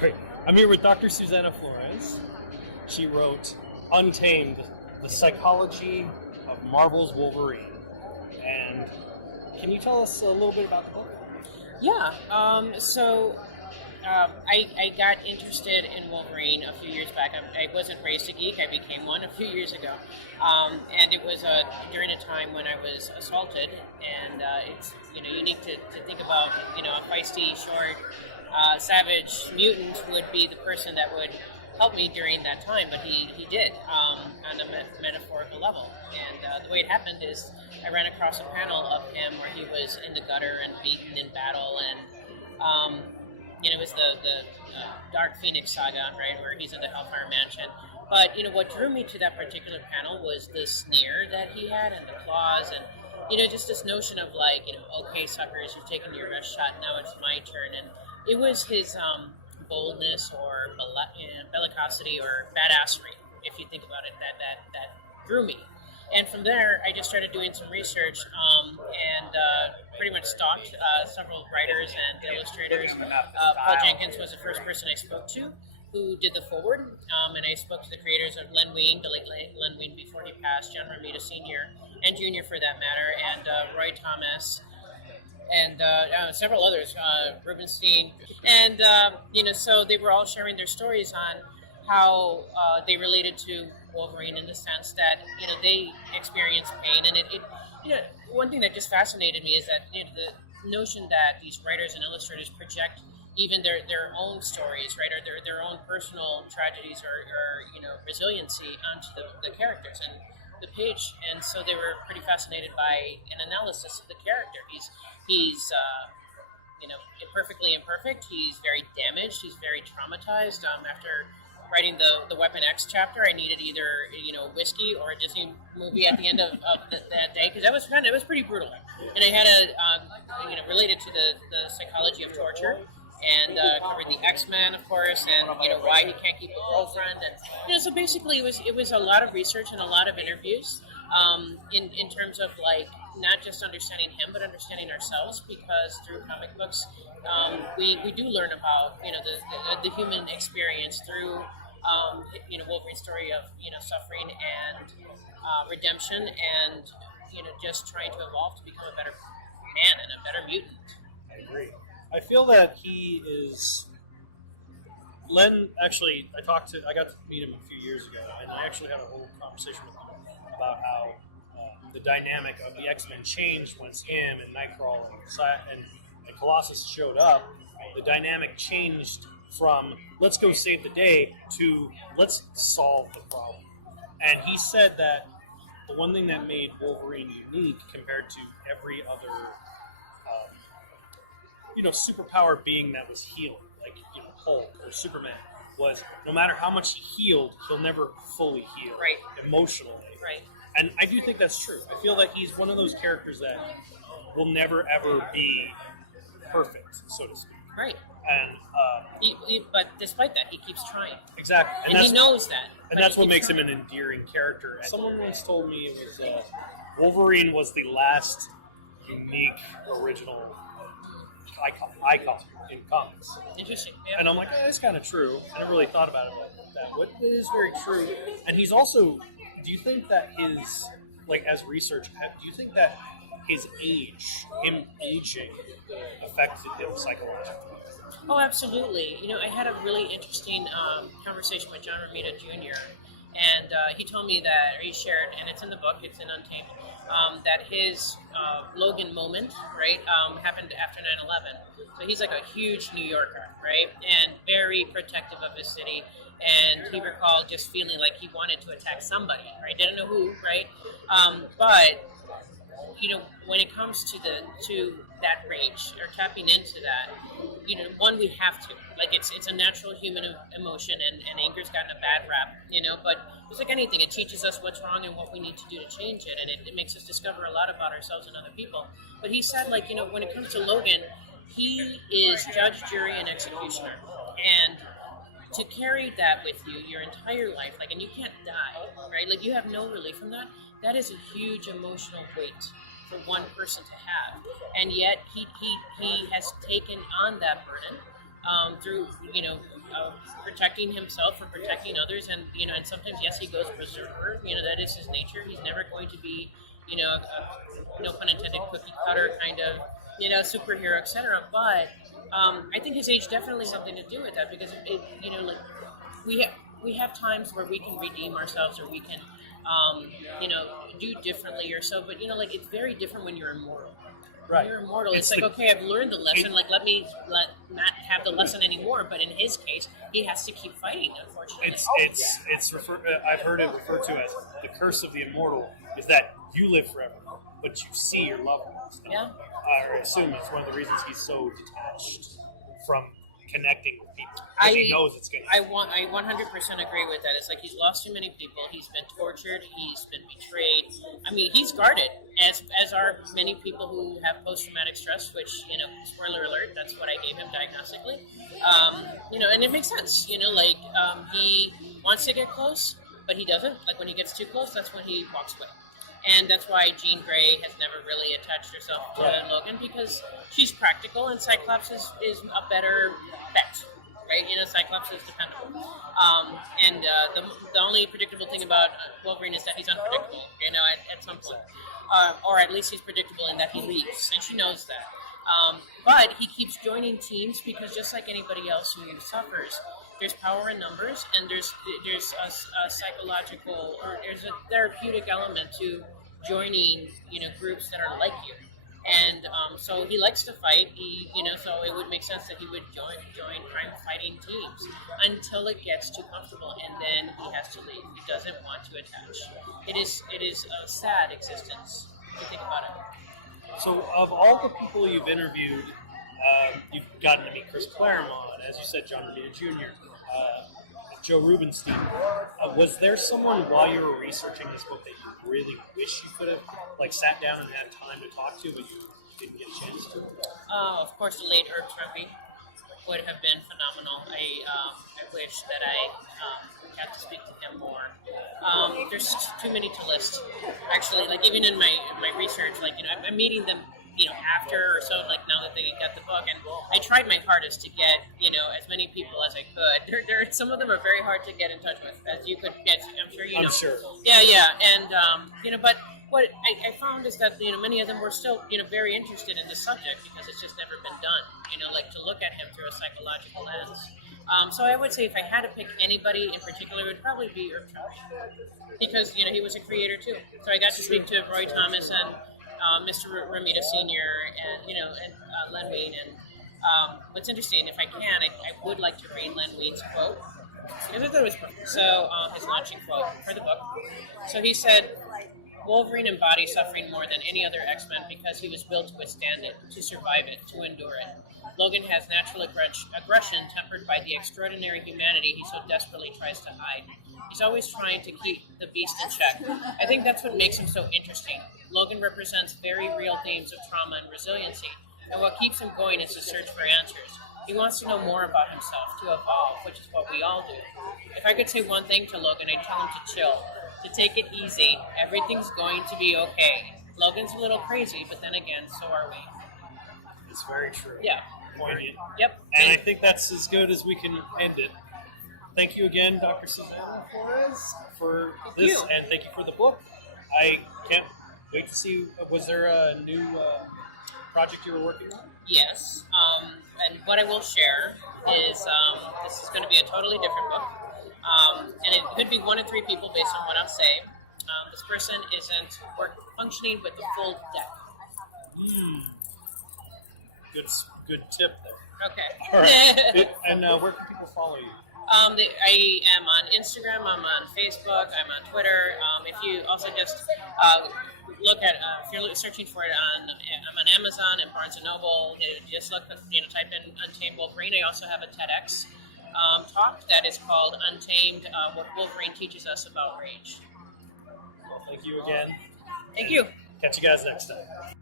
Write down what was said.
Great. I'm here with Dr. Suzana Flores. She wrote Untamed, the Psychology of Marvel's Wolverine. And can you tell us a little bit about the book? Yeah. I got interested in Wolverine a few years back. I wasn't raised a geek. I became one a few years ago. And it was during a time when I was assaulted. And it's unique to think about a feisty, short, savage mutant would be the person that would help me during that time, but he did on a metaphorical level. And the way it happened is I ran across a panel of him where he was in the gutter and beaten in battle, and it was the Dark Phoenix saga, right, where he's in the Hellfire Mansion. But what drew me to that particular panel was the sneer that he had and the claws, and just this notion of like, okay, suckers, you've taken your best shot, now it's my turn. And it was his boldness or bellicosity or badassery, if you think about it, that drew me. And from there, I just started doing some research and pretty much stalked several writers and illustrators. Paul Jenkins was the first person I spoke to who did the foreword, and I spoke to the creators of Len Wein, the late Len Wein before he passed, John Romita Sr. and Jr. for that matter, and Roy Thomas, and several others, Rubenstein. And, so they were all sharing their stories on how they related to Wolverine in the sense that, they experienced pain. And one thing that just fascinated me is that the notion that these writers and illustrators project even their own stories, right, or their own personal tragedies or resiliency onto the characters and the page. And so they were pretty fascinated by an analysis of the character. He's perfectly imperfect. He's very damaged. He's very traumatized. After writing the Weapon X chapter, I needed either whiskey or a Disney movie at the end of that day, because it was pretty brutal. And I had related to the psychology of torture, and covered the X-Men, of course, and why he can't keep a girlfriend, and so basically it was a lot of research and a lot of interviews in terms of like not just understanding him but understanding ourselves, because through comic books we do learn about the human experience through Wolverine's story of suffering and redemption, and just trying to evolve to become a better man and a better mutant. I agree. I feel that he is. Len, actually, I got to meet him a few years ago, and I actually had a whole conversation with him about how the dynamic of the X-Men changed once him and Nightcrawler and Colossus showed up. The dynamic changed from let's go save the day to let's solve the problem. And he said that the one thing that made Wolverine unique compared to every other superpower being that was healing, like Hulk or Superman, was no matter how much he healed, he'll never fully heal, right, emotionally. Right. And I do think that's true. I feel that he's one of those characters that will never ever be perfect, so to speak. Right. And but despite that, he keeps trying. Exactly. And he knows that. And that's what makes him an endearing character. Someone once told me it was Wolverine was the last unique, original icon in comics. Interesting. Yeah. And I'm like, that's kind of true. I never really thought about it like that. But it is very true. And he's also, do you think that his, like as research, do you think that his age, him aging, affected him psychologically? Oh, absolutely. I had a really interesting conversation with John Romita Jr., and he told me that, or he shared, and it's in the book, it's in Untamed, that his Logan moment, right, happened after 9/11. So he's like a huge New Yorker, right, and very protective of his city. And he recalled just feeling like he wanted to attack somebody, right? Didn't know who, right? But when it comes to that rage or tapping into that, one, we have to, like, it's a natural human emotion, and anger's gotten a bad rap, but it's like anything, it teaches us what's wrong and what we need to do to change it, and it makes us discover a lot about ourselves and other people. But he said, like, when it comes to Logan, he is judge, jury, and executioner, and to carry that with you your entire life, like, and you can't die, right? Like, you have no relief from that. That is a huge emotional weight for one person to have, and yet he has taken on that burden through protecting himself or protecting others, and and sometimes yes, he goes berserker. That is his nature. He's never going to be no pun intended, cookie cutter kind of superhero, etc. But I think his age definitely has something to do with that, because like we have times where we can redeem ourselves, or we can do differently or so. But like it's very different when you're immortal. Right. When you're immortal. It's like, okay, I've learned the lesson. Like, let Matt have the lesson anymore. But in his case, he has to keep fighting. Unfortunately, I've heard it referred to as the curse of the immortal. Is that you live forever, but you see your loved ones. Yeah. I assume it's one of the reasons he's so detached from connecting with people. Because he knows it's going to happen. I 100% agree with that. It's like he's lost too many people. He's been tortured. He's been betrayed. I mean, he's guarded, as are many people who have post-traumatic stress, which, spoiler alert, that's what I gave him diagnostically. And it makes sense. He wants to get close, but he doesn't. Like, when he gets too close, that's when he walks away. And that's why Jean Grey has never really attached herself to Logan, because she's practical, and Cyclops is a better bet, right? Cyclops is dependable. The only predictable thing about Wolverine is that he's unpredictable, at some point. Or at least he's predictable in that he leaves, and she knows that. But he keeps joining teams because, just like anybody else who suffers, there's power in numbers, and there's a psychological, or there's a therapeutic element to joining groups that are like you. And so he likes to fight. So it would make sense that he would join crime fighting teams until it gets too comfortable, and then he has to leave. He doesn't want to attach. It is a sad existence if you think about it. So, of all the people you've interviewed, you've gotten to meet Chris Claremont, as you said, John Romita Jr., Joe Rubenstein. Was there someone while you were researching this book that you really wish you could have sat down and had time to talk to, but you didn't get a chance to? Of course, the late Herb Trimpe would have been phenomenal. I wish that I got to speak to him more. There's too many to list. Actually, even in my research, I'm meeting them, after or so, now that they got the book, and I tried my hardest to get, as many people as I could. There, some of them are very hard to get in touch with, as you could get. I'm sure you know. I'm sure. Yeah, and but what I found is that many of them were still very interested in the subject, because it's just never been done. To look at him through a psychological lens. So I would say if I had to pick anybody in particular, it would probably be Herb Trimpe, because he was a creator too. So I got to speak to Roy Thomas and Mr. Romita Sr. and Len Wein. And what's interesting, if I can, I would like to read Len Wein's quote, because I thought it was perfect. So his launching quote for the book. So he said, "Wolverine embodies suffering more than any other X-Men because he was built to withstand it, to survive it, to endure it. Logan has natural aggression tempered by the extraordinary humanity he so desperately tries to hide. He's always trying to keep the beast in check. I think that's what makes him so interesting. Logan represents very real themes of trauma and resiliency, and what keeps him going is his search for answers. He wants to know more about himself, to evolve, which is what we all do. If I could say one thing to Logan, I'd tell him to chill, to take it easy. Everything's going to be okay. Logan's a little crazy, but then again, so are we." It's very true. Yeah. Poignant. Yep. And I think that's as good as we can end it. Thank you again, Dr. Suzana Flores, for this, and thank you for the book. I can't wait to see. Was there a new project you were working on? Yes. And what I will share is this is going to be a totally different book. And it could be 1 to 3 people based on what I'll say. This person isn't functioning with the full deck. Good tip there. Okay. All right. And where can people follow you? I am on Instagram, I'm on Facebook, I'm on Twitter. If you also just look at, if you're searching for it I'm on Amazon and Barnes & Noble, just look, type in Untamed Wolverine. I also have a TEDx talk that is called Untamed, What Wolverine Teaches Us About Rage. Well, thank you again. Thank you. Catch you guys next time.